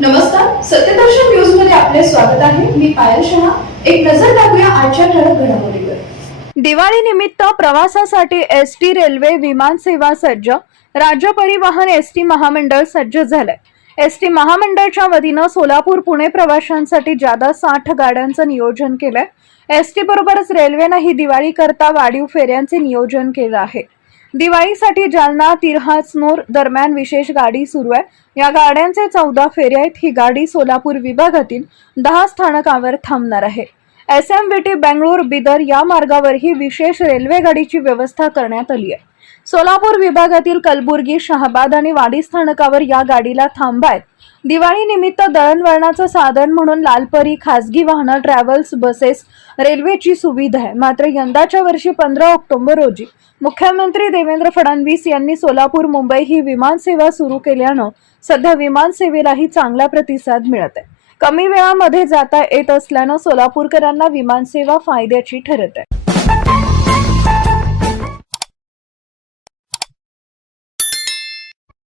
नमस्कार सत्यदर्शन न्यूजमध्ये आपले स्वागत आहे. मी पायल शहा. एक नजर टाकूया आजच्या ठळक घडामोडीवर. दिवाळी निमित्त प्रवासासाठी एस टी रेल्वे विमान सेवा सज्ज राज्य परिवहन एस टी महामंडळ सज्ज झालंय. एस टी महामंडळच्या वतीनं सोलापूर पुणे प्रवाशांसाठी जादा साठ गाड्यांचं नियोजन केलंय. एस टी बरोबरच रेल्वेनंही दिवाळी करता वाढीव फेऱ्यांचे नियोजन केलं आहे. दिवाळीसाठी जालना तिरहासनोर दरम्यान विशेष गाडी सुरू आहे. या गाड्यांचे चौदा फेरे आहेत. ही गाडी सोलापूर विभागातील दहा स्थानकावर थांबणार आहे. S M T Bengaluru Bidar या मार्गावरही विशेष रेल्वे गाडीची व्यवस्था करण्यात आली आहे. सोलापूर विभागातील कलबुर्गी शहाबाद आणि वाडी स्थानकावर या गाडीला थांबा आहेत दिवाळी निमित्त दळणवळणाचं साधन म्हणून लालपरी खासगी वाहनं ट्रॅव्हल्स बसेस रेल्वेची सुविधा आहे. मात्र यंदाच्या वर्षी पंधरा ऑक्टोबर रोजी मुख्यमंत्री देवेंद्र फडणवीस यांनी सोलापूर मुंबई ही विमानसेवा सुरू केल्यानं सध्या विमानसेवेलाही चांगला प्रतिसाद मिळत आहे. कमी वेळामध्ये जाता येत असल्यानं सोलापूरकरांना विमानसेवा फायद्याची ठरत आहे.